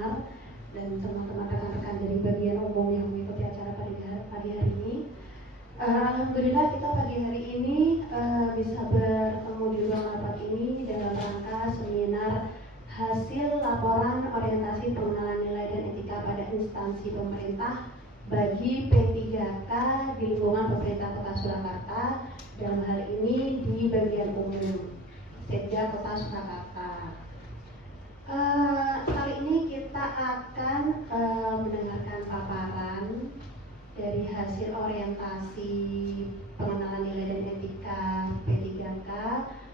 seminar dan teman-teman rekan-rekan dari bagian umum yang mengikuti acara pagi hari ini. Alhamdulillah kita pagi hari ini bisa bertemu di ruang rapat ini dalam rangka seminar hasil laporan orientasi pengenalan nilai dan etika pada instansi pemerintah bagi P3K di lingkungan pemerintah Kota Surakarta, dalam hal ini di bagian umum Setda Kota Surakarta. Kali ini kita akan mendengarkan paparan dari hasil orientasi pengenalan nilai dan etika P3K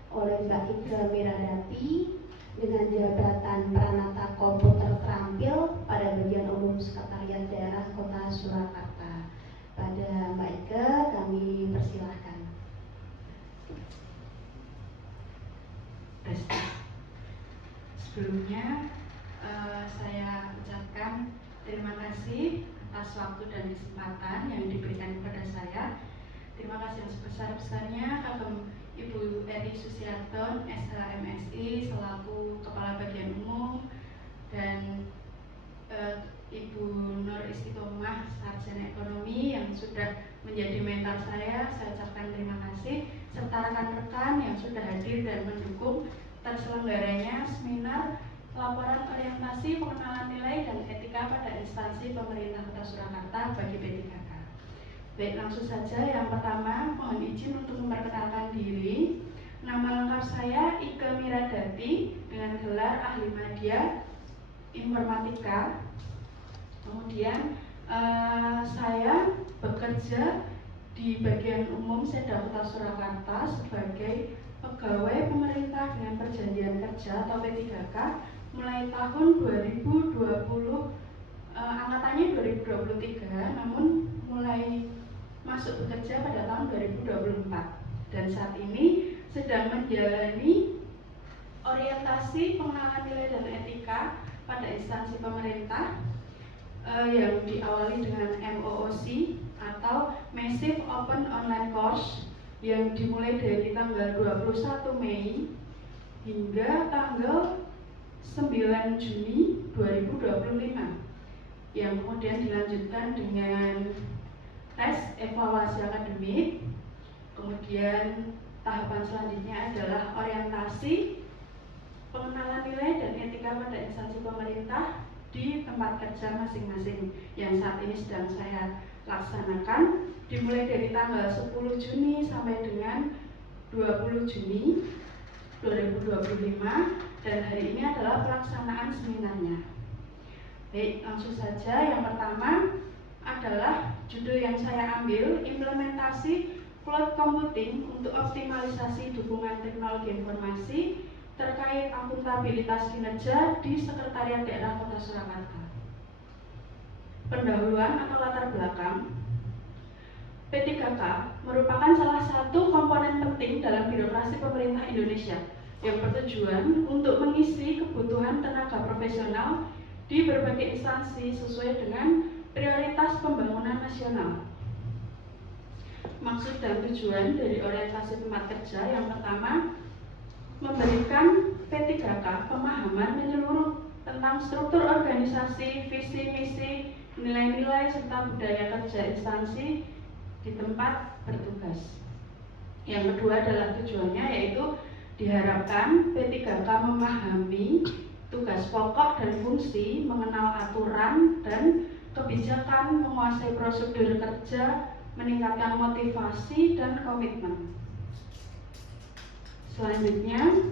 oleh Mbak Ike Miradati dengan jabatan Pranata Komputer Terampil pada bagian umum Sekretariat Daerah Kota Surakarta. Pada Mbak Ike kami persilahkan. Sebelumnya saya ucapkan terima kasih atas waktu dan kesempatan yang diberikan kepada saya. Terima kasih yang sebesar-besarnya Kagem Ibu Eri Susiarton, SHMSI selaku Kepala Bagian Umum, dan Ibu Nur Istiqomah, Sarjana Ekonomi yang sudah menjadi mentor saya ucapkan terima kasih, serta rekan-rekan yang sudah hadir dan mendukung terselenggaranya seminar laporan orientasi pengenalan nilai dan etika pada instansi pemerintah Kota Surakarta bagi P3K. Baik, langsung saja. Yang pertama, mohon izin untuk memperkenalkan diri. Nama lengkap saya Ike Miradati dengan gelar Ahli Media Informatika. Kemudian saya bekerja di bagian umum Setda Kota Surakarta sebagai pegawai pemerintah dengan perjanjian kerja atau P3K mulai tahun 2020, angkatannya 2023, namun mulai masuk bekerja pada tahun 2024, dan saat ini sedang menjalani orientasi pengenalan nilai dan etika pada instansi pemerintah yang diawali dengan MOOC atau Massive Open Online Course yang dimulai dari tanggal 21 Mei hingga tanggal 9 Juni 2025, yang kemudian dilanjutkan dengan tes evaluasi akademik. Kemudian tahapan selanjutnya adalah orientasi pengenalan nilai dan etika pada instansi pemerintah di tempat kerja masing-masing yang saat ini sedang saya laksanakan, dimulai dari tanggal 10 Juni sampai dengan 20 Juni 2025, dan hari ini adalah pelaksanaan seminarnya. Baik, langsung saja. Yang pertama adalah judul yang saya ambil, implementasi cloud computing untuk optimalisasi dukungan teknologi informasi terkait akuntabilitas kinerja di Sekretariat Daerah Kota Surakarta. Pendahuluan atau latar belakang. P3K merupakan salah satu komponen penting dalam birokrasi pemerintah Indonesia yang bertujuan untuk mengisi kebutuhan tenaga profesional di berbagai instansi sesuai dengan prioritas pembangunan nasional. Maksud dan tujuan dari orientasi tempat kerja yang pertama, memberikan P3K pemahaman menyeluruh tentang struktur organisasi, visi, misi, nilai-nilai, serta budaya kerja instansi di tempat bertugas. Yang kedua adalah tujuannya, yaitu diharapkan P3K memahami tugas pokok dan fungsi, mengenal aturan dan kebijakan, menguasai prosedur kerja, meningkatkan motivasi dan komitmen. Selanjutnya,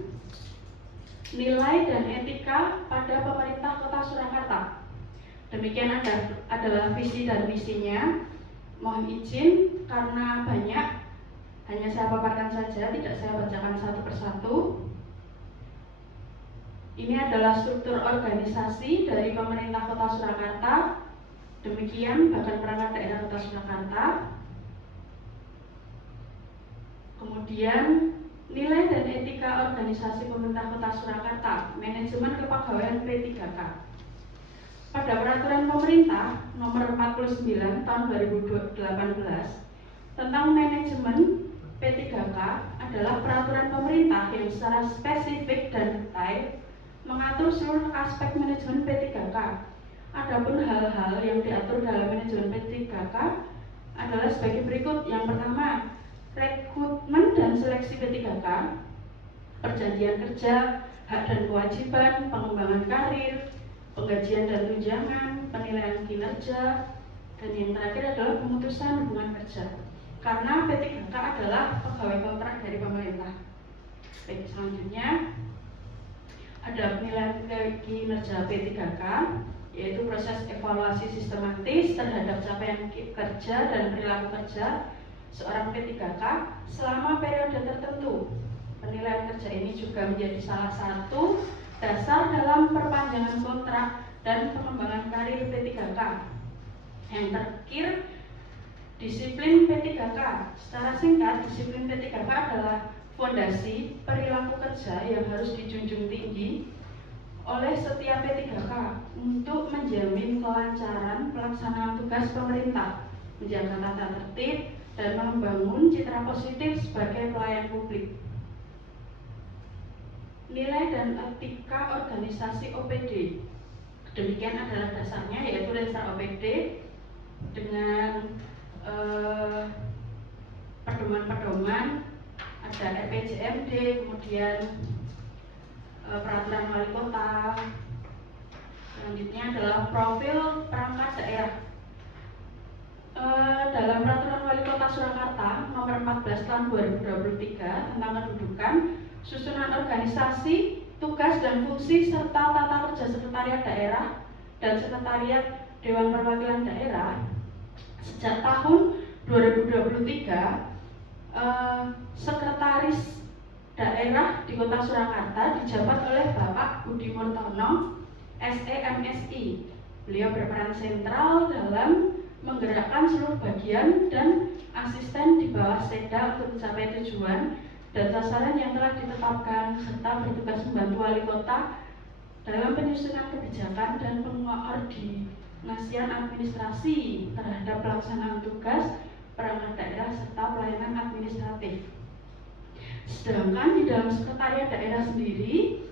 nilai dan etika pada pemerintah Kota Surakarta. Demikian adalah visi dan misinya. Mohon izin karena banyak, hanya saya paparkan saja, tidak saya bacakan satu persatu. Ini adalah struktur organisasi dari pemerintah Kota Surakarta. Demikian Badan Perangkat Daerah Kota Surakarta. Kemudian nilai dan etika organisasi pemerintah Kota Surakarta, manajemen kepegawaian P3K. Pada peraturan pemerintah nomor 49 tahun 2018 tentang manajemen P3K adalah peraturan pemerintah yang secara spesifik dan detail mengatur seluruh aspek manajemen P3K P3K. Adapun hal-hal yang diatur dalam manajemen P3K adalah sebagai berikut. Yang pertama, rekrutmen dan seleksi P3K, perjanjian kerja, hak dan kewajiban, pengembangan karir, penggajian dan tunjangan, penilaian kinerja, dan yang terakhir adalah pemutusan hubungan kerja. Karena P3K adalah pegawai kontrak dari pemerintah. Baik, selanjutnya ada penilaian kinerja P3K, yaitu proses evaluasi sistematis terhadap capaian kerja dan perilaku kerja seorang P3K selama periode tertentu. Penilaian kerja ini juga menjadi salah satu dasar dalam perpanjangan kontrak dan pengembangan karir P3K. Yang terakhir, disiplin P3K. Secara singkat, disiplin P3K adalah fondasi perilaku kerja yang harus dijunjung tinggi oleh setiap P3K untuk menjamin kelancaran pelaksanaan tugas pemerintah, menjaga tata tertib, dan membangun citra positif sebagai pelayan publik. Nilai dan etika organisasi OPD. Demikian adalah dasarnya, yaitu Renstra OPD dengan pedoman-pedoman, ada RPJMD, kemudian peraturan wali kota. Selanjutnya adalah profil perangkat daerah. Dalam peraturan wali kota Surakarta nomor 14 tahun 2023 tentang kedudukan, susunan organisasi, tugas dan fungsi serta tata kerja sekretariat daerah dan sekretariat Dewan Perwakilan Daerah, sejak tahun 2023 sekretaris daerah di Kota Surakarta dijabat oleh Bapak Budi Murtono, SEMSI. Beliau berperan sentral dalam menggerakkan seluruh bagian dan asisten di bawah Sekda untuk mencapai tujuan dan sasaran yang telah ditetapkan, serta bertugas membantu wali kota dalam penyusunan kebijakan dan pengoordinasian administrasi terhadap pelaksanaan tugas perangkat daerah serta pelayanan administratif. Sedangkan di dalam sekretariat daerah sendiri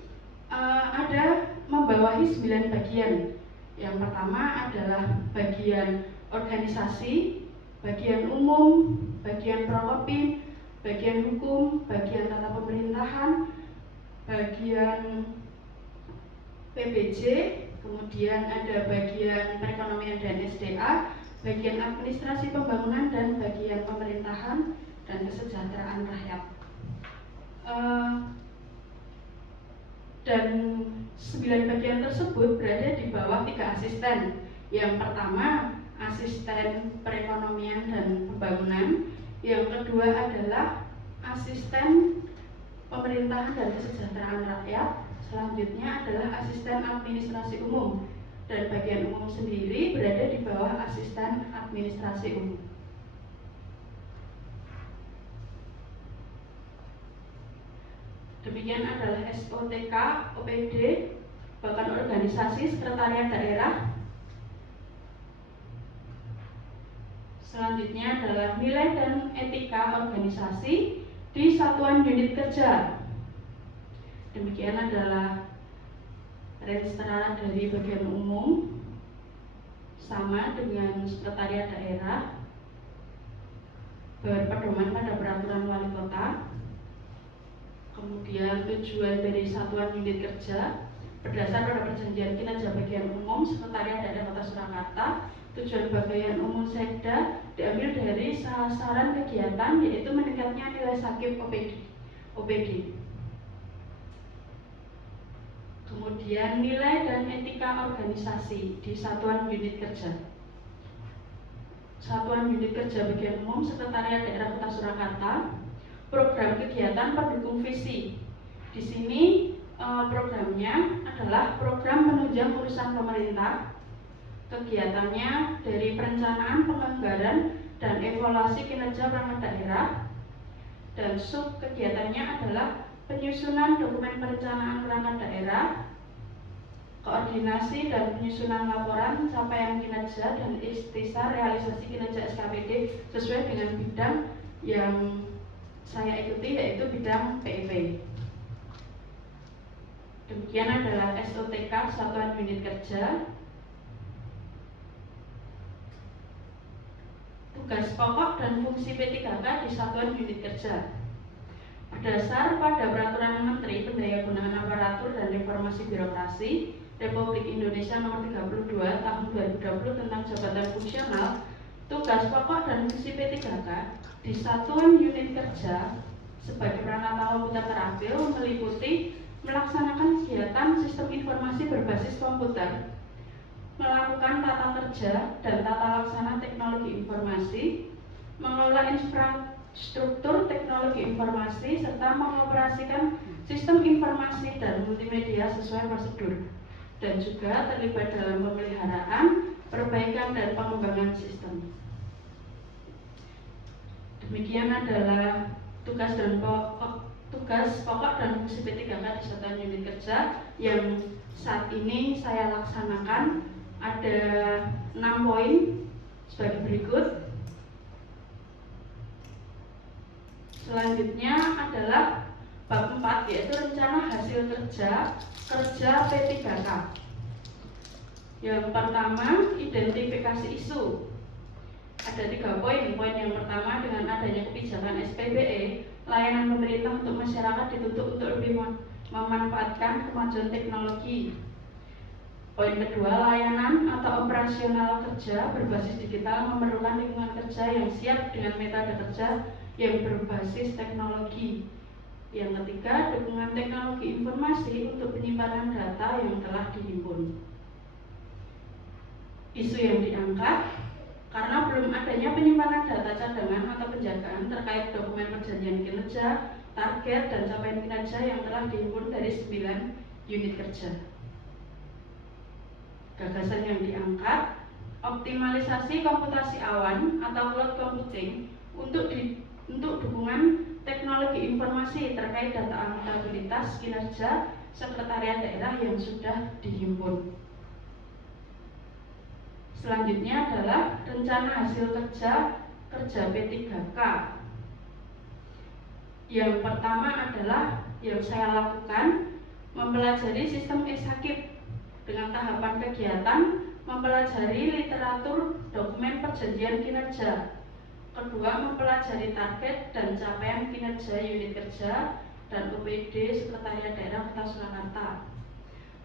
ada membawahi 9 bagian. Yang pertama adalah bagian organisasi, bagian umum, bagian prokopim, bagian hukum, bagian tata pemerintahan, bagian PBJ, kemudian ada bagian perekonomian dan SDA, bagian administrasi pembangunan, dan bagian pemerintahan dan kesejahteraan rakyat. Dan 9 bagian tersebut berada di bawah 3 asisten. Yang pertama, asisten perekonomian dan pembangunan. Yang kedua adalah asisten pemerintahan dan kesejahteraan rakyat. Selanjutnya adalah asisten administrasi umum. Dan bagian umum sendiri berada di bawah asisten administrasi umum. Demikian adalah SOTK, OPD, bahkan organisasi sekretariat daerah. Selanjutnya adalah nilai dan etika organisasi di satuan unit kerja. Demikian adalah Renstra dari bagian umum, sama dengan sekretariat daerah, berpedoman pada peraturan wali kota. Kemudian tujuan dari satuan unit kerja berdasar pada perjanjian kinerja bagian umum sekretariat daerah Kota Surakarta. Tujuan bagian umum Sekda diambil dari sasaran kegiatan, yaitu meningkatnya nilai sakit OPD. Kemudian nilai dan etika organisasi di satuan unit kerja. Satuan unit kerja bagian umum sekretariat daerah Kota Surakarta. Program kegiatan pendukung visi. Di sini programnya adalah program penunjang urusan pemerintah. Kegiatannya dari perencanaan, penganggaran, dan evaluasi kinerja perangkat daerah. Dan sub kegiatannya adalah penyusunan dokumen perencanaan perangkat daerah, koordinasi dan penyusunan laporan capaian kinerja dan ikhtisar realisasi kinerja SKPD sesuai dengan bidang yang saya ikuti, yaitu bidang PIP. Demikian adalah SOTK, Satuan Unit Kerja. Tugas pokok dan fungsi P3K di Satuan Unit Kerja. Berdasar pada Peraturan Menteri Pendayagunaan Aparatur dan Reformasi Birokrasi Republik Indonesia Nomor 32 Tahun 2020 tentang jabatan fungsional, tugas pokok dan fungsi P3K di Satuan Unit Kerja sebagai peranata komputer terampil meliputi melaksanakan kegiatan sistem informasi berbasis komputer, melakukan tata kerja dan tata laksana teknologi informasi, mengelola infrastruktur teknologi informasi, serta mengoperasikan sistem informasi dan multimedia sesuai prosedur, dan juga terlibat dalam pemeliharaan, perbaikan, dan pengembangan sistem. Demikian adalah tugas pokok dan fungsi P3K di Satuan Unit Kerja yang saat ini saya laksanakan. Ada 6 poin sebagai berikut. Selanjutnya adalah bab 4, yaitu rencana hasil kerja P3K. Yang pertama, identifikasi isu. Ada 3 poin. Poin yang pertama, dengan adanya kebijakan SPBE, layanan pemerintah untuk masyarakat dituntut untuk lebih memanfaatkan kemajuan teknologi. Poin kedua, layanan atau operasional kerja berbasis digital memerlukan lingkungan kerja yang siap dengan metode kerja yang berbasis teknologi. Yang ketiga, dukungan teknologi informasi untuk penyimpanan data yang telah dihimpun. Isu yang diangkat, karena belum adanya penyimpanan data cadangan atau penjagaan terkait dokumen perjanjian kinerja, target, dan capaian kinerja yang telah dihimpun dari 9 unit kerja. Gagasan yang diangkat, optimalisasi komputasi awan atau cloud computing untuk dukungan teknologi informasi terkait data akuntabilitas kinerja sekretariat daerah yang sudah dihimpun. Selanjutnya adalah rencana hasil kerja P3K. Yang pertama adalah yang saya lakukan, mempelajari sistem e-sakit dengan tahapan kegiatan mempelajari literatur dokumen perjanjian kinerja. Kedua, mempelajari target dan capaian kinerja unit kerja dan OPD Sekretariat Daerah Kota Surakarta.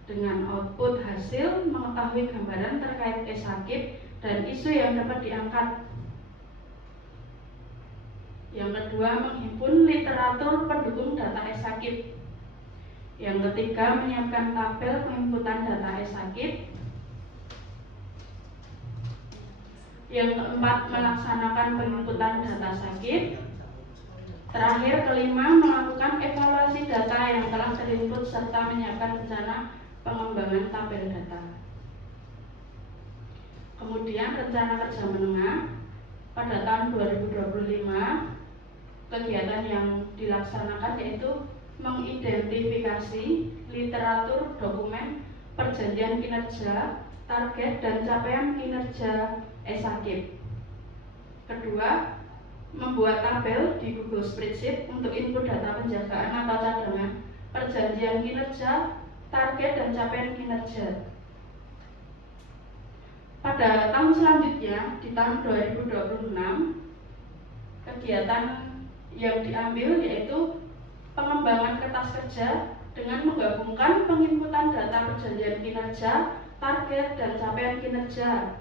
Dengan output hasil, mengetahui gambaran terkait e-sakit dan isu yang dapat diangkat. Yang kedua, menghimpun literatur pendukung data e-sakit. Yang ketiga, menyiapkan tabel penginputan data e-sakit. Yang keempat, melaksanakan penginputan data sakit. Terakhir, kelima, melakukan evaluasi data yang telah terinput serta menyiapkan rencana pengembangan tabel data. Kemudian rencana kerja menengah pada tahun 2025, kegiatan yang dilaksanakan yaitu mengidentifikasi literatur dokumen perjanjian kinerja, target, dan capaian kinerja e-sakit. Kedua, membuat tabel di Google Spreadsheet untuk input data penjagaan atau cadangan perjanjian kinerja, target, dan capaian kinerja. Pada tahun selanjutnya, di tahun 2026, kegiatan yang diambil yaitu pengembangan kertas kerja dengan menggabungkan penginputan data perjanjian kinerja, target, dan capaian kinerja.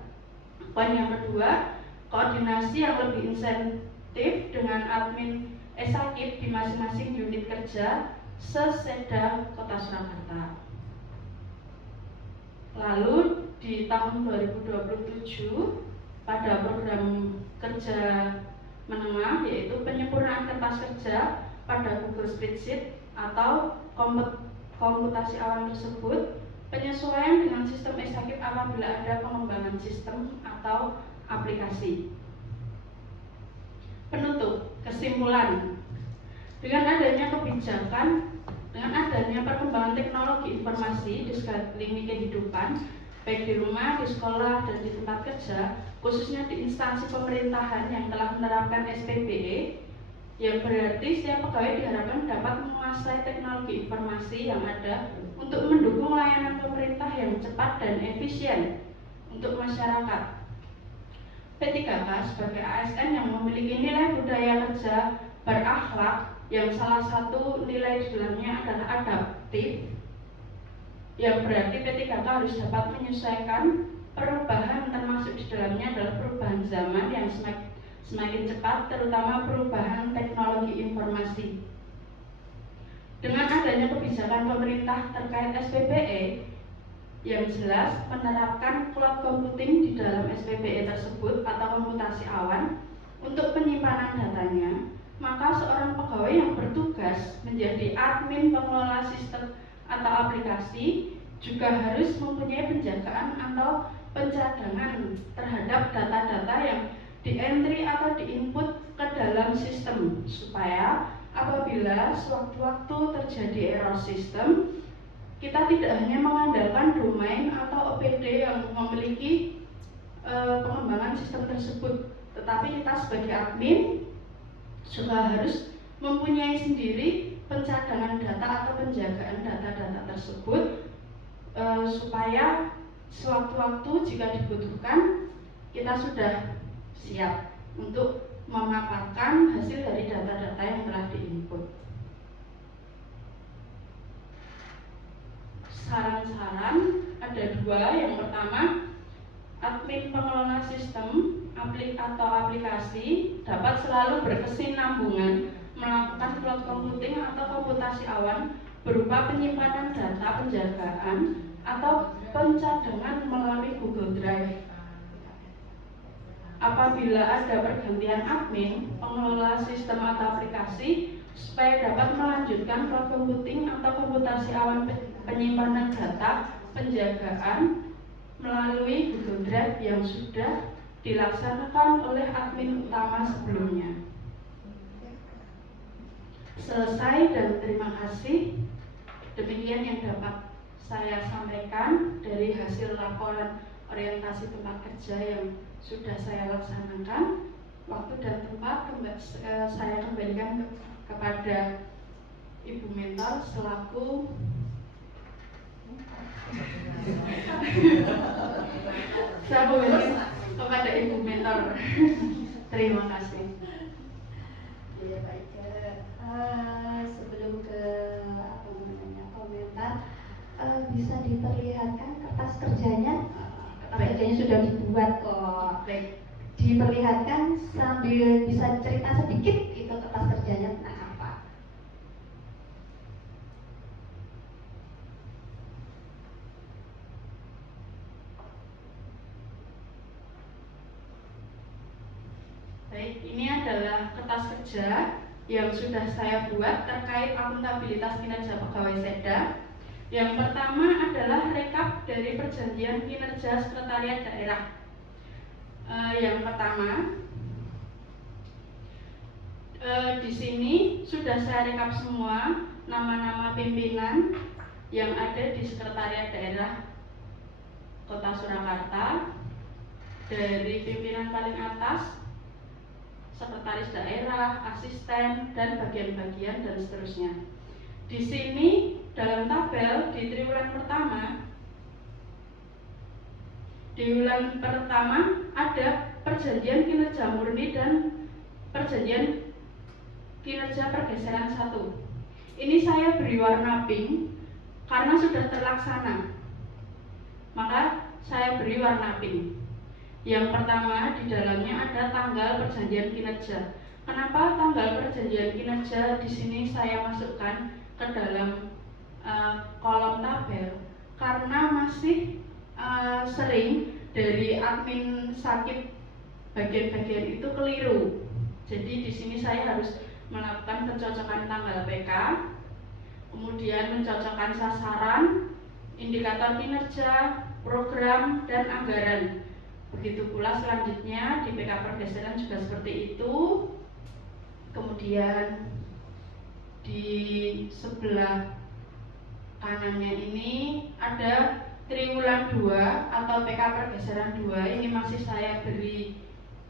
Poin yang kedua, koordinasi yang lebih insentif dengan admin e-sakit di masing-masing unit kerja Seseda Kota Surakarta. Lalu di tahun 2027 pada program kerja menengah yaitu penyempurnaan kertas kerja pada Google Spreadsheet atau komputasi awan tersebut, penyesuaian dengan sistem e-sakit apabila ada pengembangan sistem atau aplikasi. Penutup, kesimpulan, dengan adanya perkembangan teknologi informasi di sekeliling kehidupan, baik di rumah, di sekolah, dan di tempat kerja, khususnya di instansi pemerintahan yang telah menerapkan SPBE, yang berarti setiap pegawai diharapkan dapat menguasai teknologi informasi yang ada untuk mendukung layanan pemerintah yang cepat dan efisien untuk masyarakat. P3K sebagai ASN yang memiliki nilai budaya kerja berakhlak, yang salah satu nilai di dalamnya adalah adaptif, yang berarti P3K harus dapat menyesuaikan perubahan, termasuk di dalamnya adalah perubahan zaman yang semakin cepat, terutama perubahan teknologi informasi. Dengan adanya kebijakan pemerintah terkait SPBE yang jelas menerapkan cloud computing di dalam SPBE tersebut atau komputasi awan untuk penyimpanan datanya, maka seorang pegawai yang bertugas menjadi admin pengelola sistem atau aplikasi juga harus mempunyai penjagaan atau pencadangan terhadap data-data yang di-entry atau di-input ke dalam sistem, supaya apabila sewaktu-waktu terjadi error sistem, kita tidak hanya mengandalkan domain atau OPD yang memiliki pengembangan sistem tersebut, tetapi kita sebagai admin juga harus mempunyai sendiri pencadangan data atau penjagaan data-data tersebut, supaya sewaktu-waktu jika dibutuhkan kita sudah siap untuk memaparkan hasil dari data-data yang telah diinput. Saran-saran ada dua. Yang pertama, admin pengelola sistem atau aplikasi dapat selalu berkesinambungan melakukan cloud computing atau komputasi awan berupa penyimpanan data, penjagaan, atau pencadangan melalui Google Drive. Apabila ada pergantian admin pengelola sistem atau aplikasi, supaya dapat melanjutkan cloud computing atau komputasi awan penyimpanan data, penjagaan melalui Google Drive yang sudah dilaksanakan oleh admin utama sebelumnya. Selesai dan terima kasih. Demikian yang dapat saya sampaikan dari hasil laporan orientasi tempat kerja yang sudah saya laksanakan. Waktu dan tempat saya kembalikan kepada Ibu Mentor selaku saya kembalikan kepada Ibu Mentor. Terima kasih. Ya, baik. Sebelum ke komentar, bisa diperlihatkan kertas kerjanya? Kertas kerjanya sudah dibuat kok. Baik. Diperlihatkan sambil bisa cerita sedikit itu kertas kerjanya tentang apa? Baik, ini adalah kertas kerja yang sudah saya buat terkait akuntabilitas kinerja pegawai Seda. Yang pertama adalah rekap dari perjanjian kinerja sekretariat daerah. Yang pertama, di sini sudah saya rekap semua nama-nama pimpinan yang ada di sekretariat daerah Kota Surakarta, dari pimpinan paling atas, sekretaris daerah, asisten, dan bagian-bagian dan seterusnya. Di sini dalam tabel di triwulan pertama ada perjanjian kinerja murni dan perjanjian kinerja pergeseran 1. Ini saya beri warna pink karena sudah terlaksana, maka saya beri warna pink. Yang pertama, di dalamnya ada tanggal perjanjian kinerja. Kenapa tanggal perjanjian kinerja di sini saya masukkan ke dalam kolom tabel? Karena masih sering dari admin sakit bagian-bagian itu keliru. Jadi di sini saya harus melakukan pencocokan tanggal PK, kemudian mencocokkan sasaran, indikator kinerja, program, dan anggaran. Begitu pula selanjutnya di PK pergeseran juga seperti itu. Kemudian di sebelah kanannya ini ada triwulan 2 atau PK pergeseran 2. Ini masih saya beri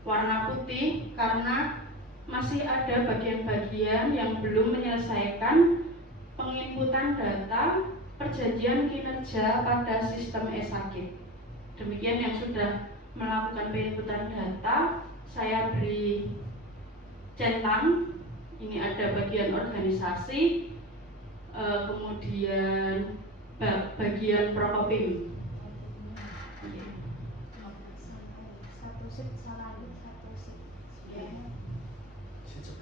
warna putih karena masih ada bagian-bagian yang belum menyelesaikan penginputan data perjanjian kinerja pada sistem e-sakit. Demikian yang sudah melakukan penginputan data, saya beri centang. Ini ada bagian organisasi, kemudian bagian prokopim.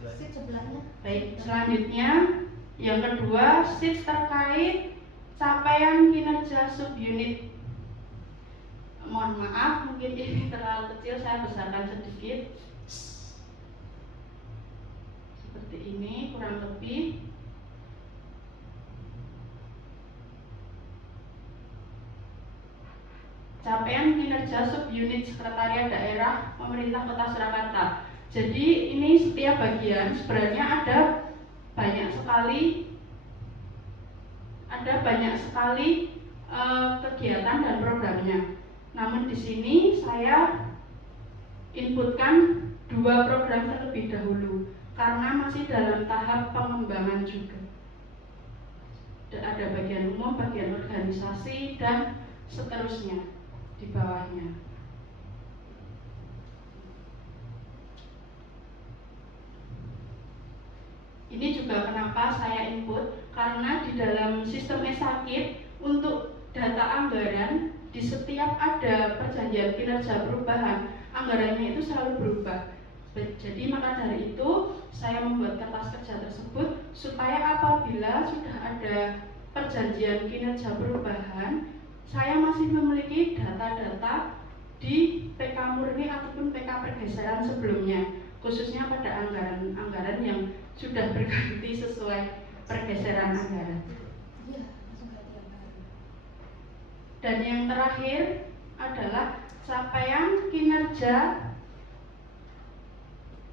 Sheet sebelahnya. Baik, selanjutnya yang kedua, sheet terkait capaian kinerja subunit. Mohon maaf, mungkin ini terlalu kecil, saya besarkan sedikit. Seperti ini kurang lebih. Capaian kinerja subunit sekretariat daerah pemerintah Kota Surakarta. Jadi ini setiap bagian sebenarnya ada banyak sekali kegiatan dan programnya. Namun di sini saya inputkan 2 program terlebih dahulu karena masih dalam tahap pengembangan juga. Ada bagian umum, bagian organisasi, dan seterusnya di bawahnya. Ini juga kenapa saya input, karena di dalam sistem e-sakit untuk data anggaran di setiap ada perjanjian kinerja perubahan, anggarannya itu selalu berubah. Jadi maka dari itu saya membuat kertas kerja tersebut supaya apabila sudah ada perjanjian kinerja perubahan, saya masih memiliki data-data di PK murni ataupun PK pergeseran sebelumnya, khususnya pada anggaran-anggaran yang sudah berganti sesuai pergeseran anggaran. Dan yang terakhir adalah capaian kinerja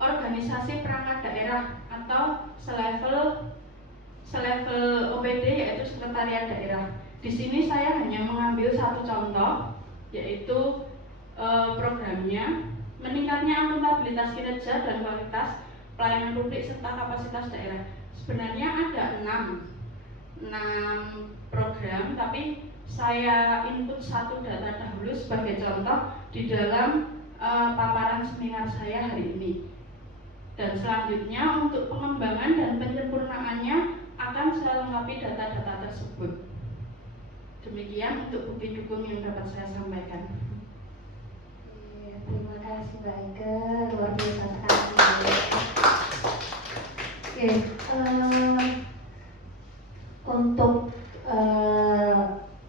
organisasi perangkat daerah atau selevel OPD, yaitu sekretariat daerah. Di sini saya hanya mengambil satu contoh, yaitu programnya meningkatnya akuntabilitas kinerja dan kualitas pelayanan publik serta kapasitas daerah. Sebenarnya ada 6 program, tapi saya input satu data dahulu sebagai contoh di dalam paparan seminar saya hari ini. Dan selanjutnya untuk pengembangan dan penyempurnaannya akan saya lengkapi data-data tersebut. Demikian untuk bukti dukung yang dapat saya sampaikan. Terima kasih Mbak Ike, luar biasa sekali. Oke, untuk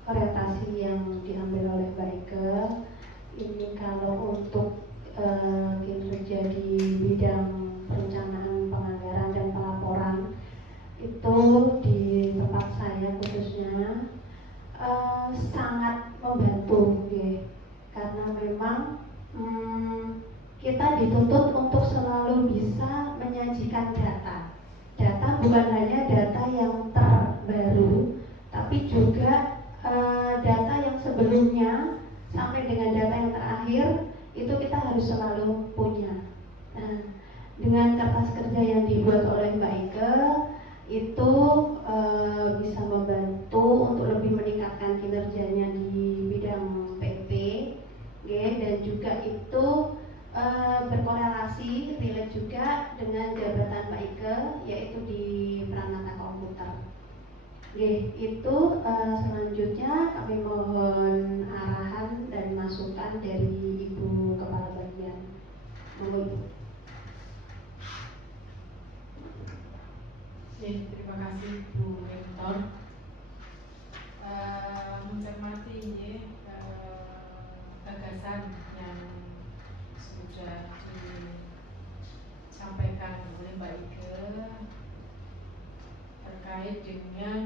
orientasi yang diambil oleh Mbak Ike, ini kalau untuk kinerja di bidang perencanaan penganggaran dan pelaporan itu di tempat saya khususnya sangat membantu, ya. Karena memang kita dituntut untuk selalu bisa menyajikan data. Data bukan hanya data yang terbaru, tapi juga data yang sebelumnya sampai dengan data yang terakhir itu kita harus selalu punya. Nah, dengan kertas kerja yang dibuat oleh Mbak Ike itu bisa membantu untuk lebih meningkatkan kinerjanya di bidang PP, dan juga itu berkorelasi relate juga dengan jabatan Mbak Ike, yaitu di Pranata Komputer. Itu selanjutnya kami mohon arahan dan masukan dari Ibu Kepala Bagian. Mohon. Terima kasih Bu Mentor. Mencermati gagasan yang sudah disampaikan oleh Mbak Ike terkait dengan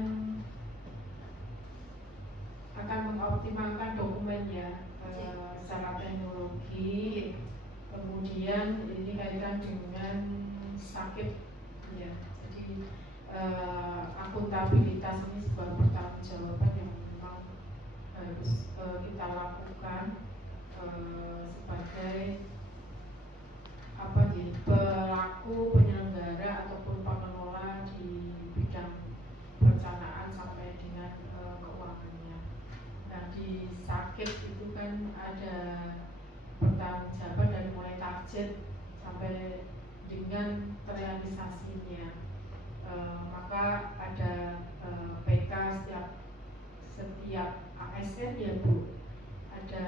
akan mengoptimalkan dokumennya secara ada pertanggungjawaban dari mulai target sampai dengan terrealisasinya. Maka ada PK setiap ASN ya Bu, ada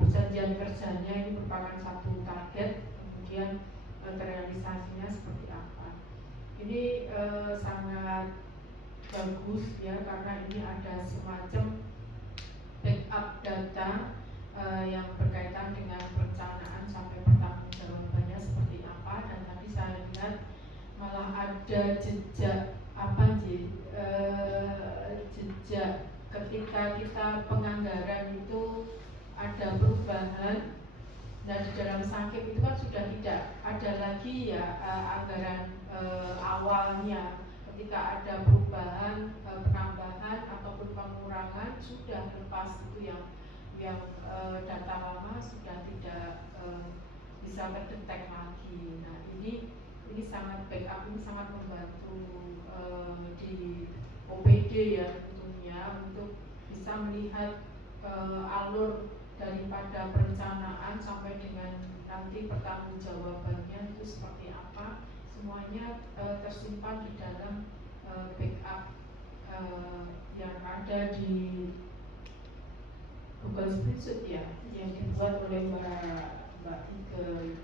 perjanjian kerjanya, ini merupakan satu target, kemudian terrealisasinya seperti apa. Ini sangat bagus ya, karena ini ada semacam backup data yang berkaitan dengan perencanaan sampai pertanggungjawabannya seperti apa. Dan tadi saya lihat malah ada jejak apa sih, jejak ketika kita penganggaran itu ada perubahan. Dan di dalam Sankep itu kan sudah tidak ada lagi ya anggaran awalnya. Ketika ada perubahan, penambahan ataupun pengurangan, sudah lepas itu yang data lama sudah tidak bisa terdetek lagi. Nah ini sangat backup, ini sangat membantu di OPD ya tentunya, untuk bisa melihat alur daripada perencanaan sampai dengan nanti pertanggungjawabannya itu seperti apa. Semuanya tersimpan di dalam backup yang ada di Google Spreadsheet ya, yang dibuat oleh Mbak Ike.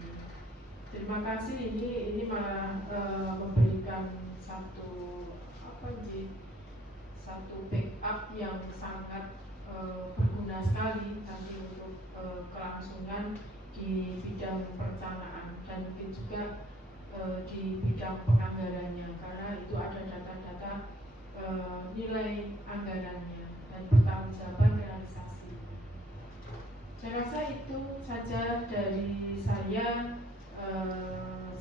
Terima kasih, ini malah memberikan satu satu backup yang sangat berguna sekali nanti untuk kelangsungan di bidang perencanaan dan mungkin juga di bidang penganggarannya, karena itu ada data-data nilai anggarannya dan pertanggungjawaban realisasi. Saya rasa itu saja dari saya.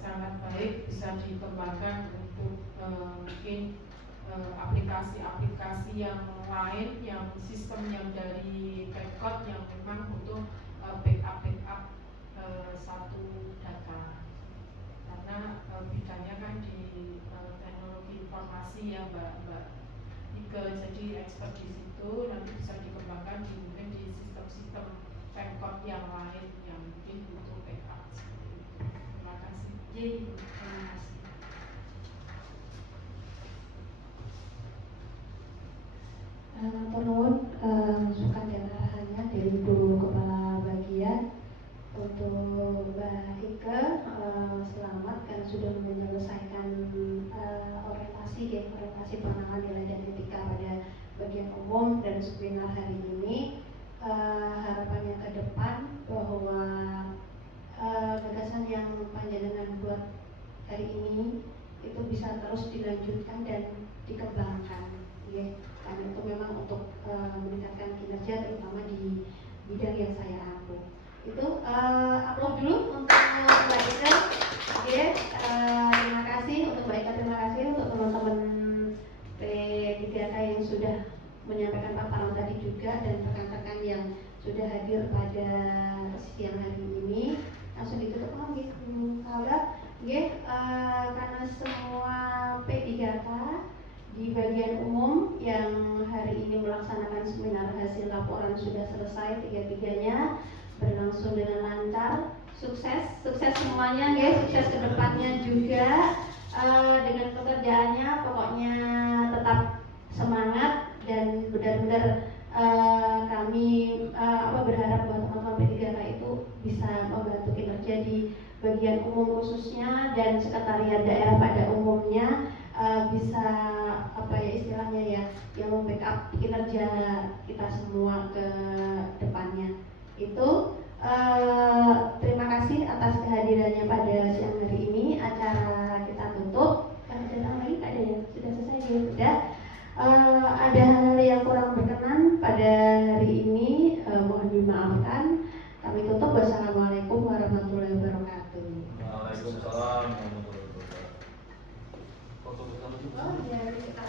Sangat baik, bisa dikembangkan untuk mungkin aplikasi-aplikasi yang lain, yang sistem yang dari Pemkot yang memang butuh backup satu data, karena bidangnya kan di teknologi informasi ya Mbak Ike, jadi expert di situ. Nanti bisa dikembangkan mungkin di sistem-sistem Pemkot yang lain yang mungkin butuh backup. Terima kasih. Terima kasih. Turun masukan dan arahannya dari Ibu Kepala Bagian. Untuk Mbak Ike, selamat karena sudah menyelesaikan orientasi pengenalan nilai dan etika pada bagian umum dan seminar hari ini. Harapannya ke depan bahwa gagasan yang panjenengan buat hari ini itu bisa terus dilanjutkan dan dikembangkan, ya. Karena itu memang untuk meningkatkan kinerja, terutama di bidang yang saya ampu. Itu upload dulu untuk Mbak Ika. Oke, terima kasih untuk Mbak Ika, terima kasih untuk teman-teman P3K yang sudah menyampaikan paparan tadi juga, dan rekan-rekan yang sudah hadir pada siang hari ini. Langsung ditutup lagi. Karena semua P3K di bagian umum yang hari ini melaksanakan seminar hasil laporan sudah selesai, tiga-tiganya berlangsung dengan lancar, sukses semuanya, guys. Sukses kedepannya juga dengan pekerjaannya. Pokoknya tetap semangat dan benar-benar kami berharap bahwa teman-teman P3K itu bisa membantu kinerja di bagian umum khususnya dan sekretariat daerah pada umumnya, bisa istilahnya ya, yang membackup kinerja kita semua ke depannya. Itu terima kasih atas kehadirannya pada siang hari ini. Acara kita tutup. Ada datang lagi? Ada ya? Sudah selesai ya? Sudah. Ada hal yang kurang berkenan pada hari ini, mohon dimaafkan. Kami tutup. Wassalamualaikum warahmatullahi wabarakatuh. Waalaikumsalam warahmatullahi wabarakatuh. Oh, ya, kita